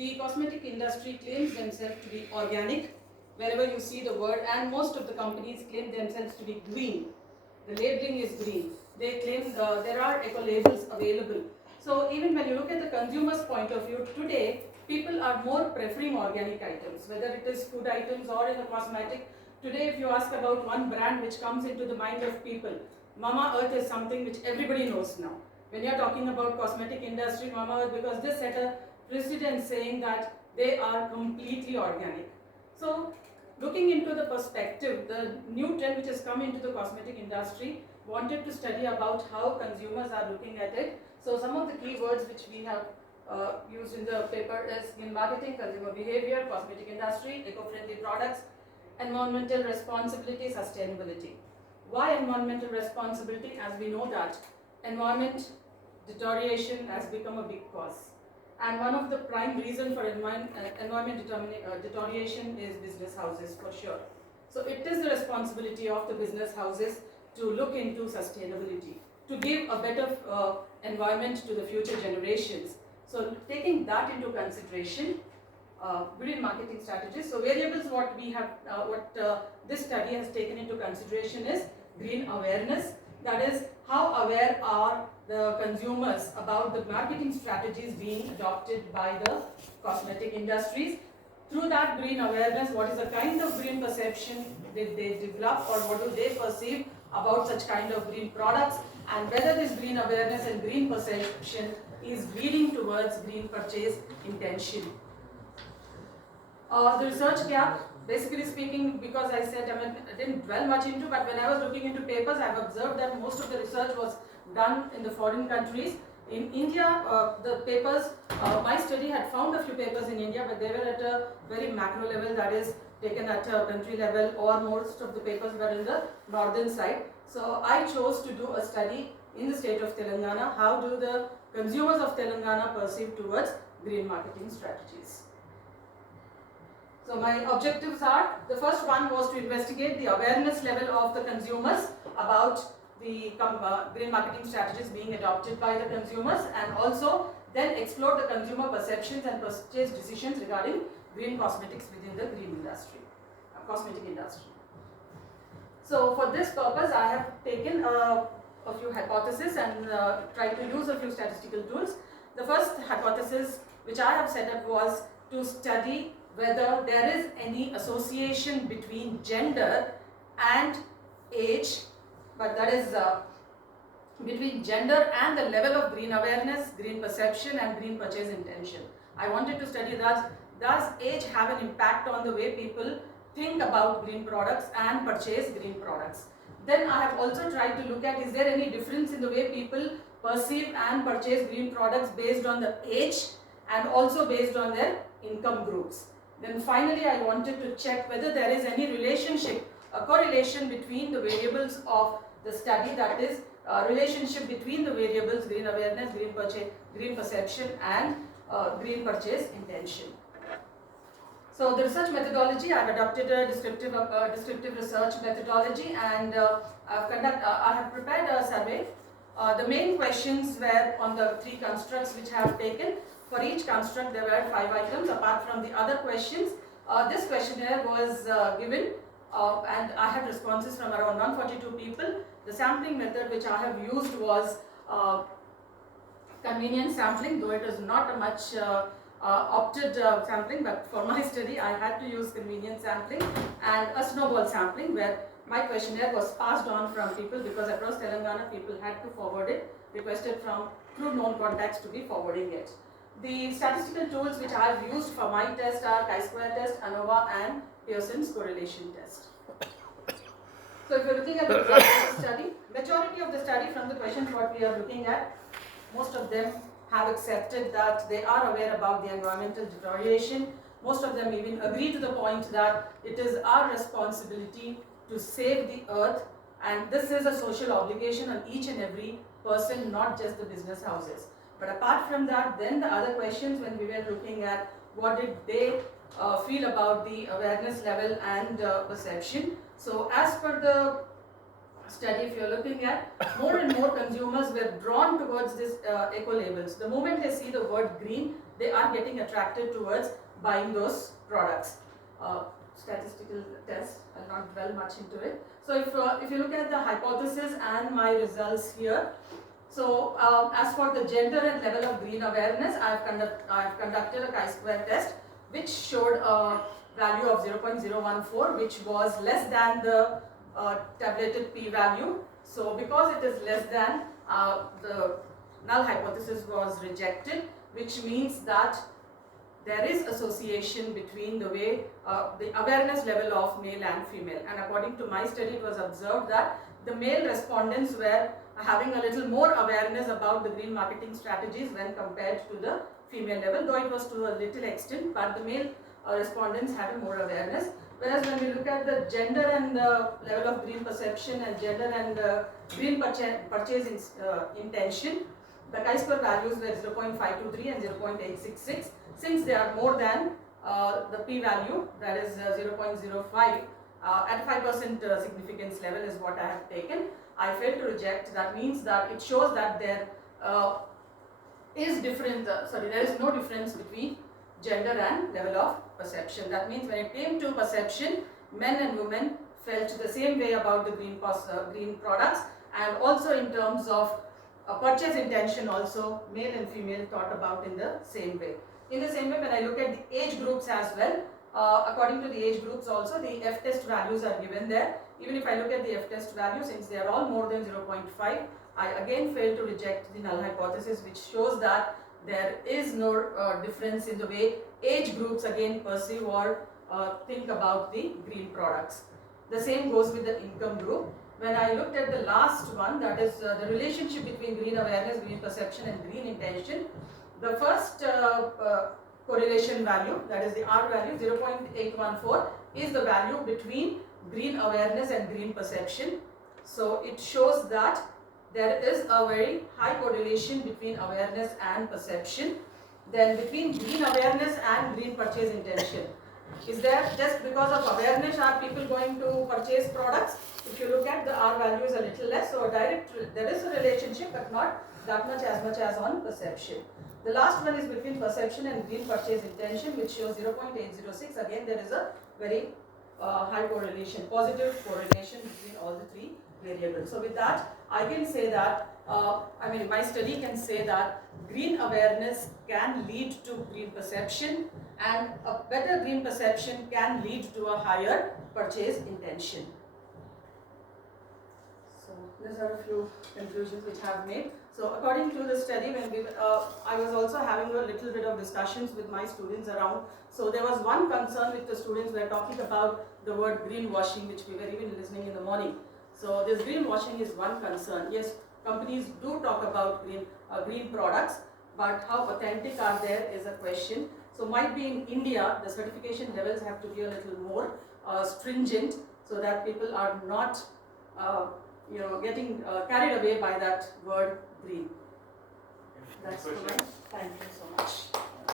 The cosmetic industry claims themselves to be organic, wherever you see the word, and most of the companies claim themselves to be green. The labeling is green. They claim there are eco labels available. So even when you look at the consumer's point of view, today people are more preferring organic items, whether it is food items or in the cosmetic. Today if you ask about one brand which comes into the mind of people, Mama Earth is something which everybody knows now. When you are talking about cosmetic industry, Mama Earth, because this set a precedent saying that they are completely organic. So looking into the perspective, the new trend which has come into the cosmetic industry wanted to study about how consumers are looking at it. So some of the keywords which we have used in the paper is green marketing, consumer behavior, cosmetic industry, eco-friendly products, environmental responsibility, sustainability. Why environmental responsibility? As we know that environment deterioration has become a big cause. And one of the prime reasons for environment deterioration is business houses, for sure. So it is the responsibility of the business houses to look into sustainability, to give a better environment to the future generations. So taking that into consideration, green marketing strategies. So variables what we have, this study has taken into consideration is green awareness. That is, how aware are the consumers about the marketing strategies being adopted by the cosmetic industries. Through that green awareness, what is the kind of green perception did they develop, or what do they perceive about such kind of green products, and whether this green awareness and green perception is leading towards green purchase intention. The research gap, basically speaking, because I said I didn't dwell much into, but when I was looking into papers, I've observed that most of the research was done in the foreign countries. In India, the papers, my study had found a few papers in India, but they were at a very macro level, that is taken at a country level, or most of the papers were in the northern side. So I chose to do a study in the state of Telangana. How do the consumers of Telangana perceive towards green marketing strategies? So my objectives are, the first one was to investigate the awareness level of the consumers about the green marketing strategies being adopted by the consumers, and also then explore the consumer perceptions and purchase decisions regarding green cosmetics within the green industry, cosmetic industry. So for this purpose, I have taken a few hypotheses and tried to use a few statistical tools. The first hypothesis which I have set up was to study whether there is any association between gender and age, but that is between gender and the level of green awareness, green perception and green purchase intention. I wanted to study that, does age have an impact on the way people think about green products and purchase green products. Then I have also tried to look at, is there any difference in the way people perceive and purchase green products based on the age and also based on their income groups. Then finally I wanted to check whether there is any relationship, a correlation between the variables of the study, that is relationship between the variables green awareness, green purchase, green perception and green purchase intention. So the research methodology, I have adopted a descriptive research methodology, and I have prepared a survey. The main questions were on the three constructs which I have taken. For each construct there were 5 items apart from the other questions. This questionnaire was given and I had responses from around 142 people. The sampling method which I have used was convenience sampling, though it is not a much opted sampling, but for my study I had to use convenience sampling and a snowball sampling, where my questionnaire was passed on from people, because across Telangana people had to forward it, requested from through known contacts to be forwarding it. The statistical tools which I have used for my test are chi-square test, ANOVA and Pearson's correlation test. So if you're looking at the results of the study, majority of the study from the questions what we are looking at, most of them have accepted that they are aware about the environmental deterioration. Most of them even agree to the point that it is our responsibility to save the earth, and this is a social obligation on each and every person, not just the business houses. But apart from that, then the other questions when we were looking at what did they feel about the awareness level and perception. So as per the study, if you're looking at, more and more consumers were drawn towards this eco labels. The moment they see the word green, they are getting attracted towards buying those products. Statistical test, I'll not dwell much into it. So if you look at the hypothesis and my results here, so as for the gender and level of green awareness, I have conducted a chi-square test which showed a value of 0.014, which was less than the tabulated p-value. So because it is less than, the null hypothesis was rejected, which means that there is association between the way the awareness level of male and female. And according to my study, it was observed that the male respondents were having a little more awareness about the green marketing strategies when compared to the female level, though it was to a little extent, but the male respondents had more awareness. Whereas when we look at the gender and the level of green perception and gender and green purchase intention, the chi-square values were 0.523 and 0.866. Since they are more than the p-value, that is 0.05, at 5% significance level is what I have taken, I failed to reject. That means that it shows that there is no difference between gender and level of perception. That means when it came to perception, men and women felt the same way about the green products, and also in terms of purchase intention also, male and female thought about in the same way. In the same way, when I look at the age groups as well, according to the age groups also, the F-test values are given there. Even if I look at the F-test value, since they are all more than 0.5, I again fail to reject the null hypothesis, which shows that there is no difference in the way age groups again perceive or think about the green products. The same goes with the income group. When I looked at the last one, that is the relationship between green awareness, green perception and green intention, the first correlation value, that is the R value, 0.814, is the value between green awareness and green perception. So it shows that there is a very high correlation between awareness and perception. Then between green awareness and green purchase intention. Is there, just because of awareness, are people going to purchase products? If you look at the R value is a little less, so there is a relationship, but not that much as on perception. The last one is between perception and green purchase intention, which shows 0.806. Again, there is a very high correlation, positive correlation between all the three variables. So with that, I can say that, my study can say that green awareness can lead to green perception, and a better green perception can lead to a higher purchase intention. So these are a few conclusions which I have made. So according to the study, when I was also having a little bit of discussions with my students around. So there was one concern with the students were talking about the word greenwashing, which we were even listening in the morning. So this greenwashing is one concern. Yes, companies do talk about green products, but how authentic are there is a question. So might be in India, the certification levels have to be a little more stringent, so that people are not getting carried away by that word green. That's all right. Thank you so much.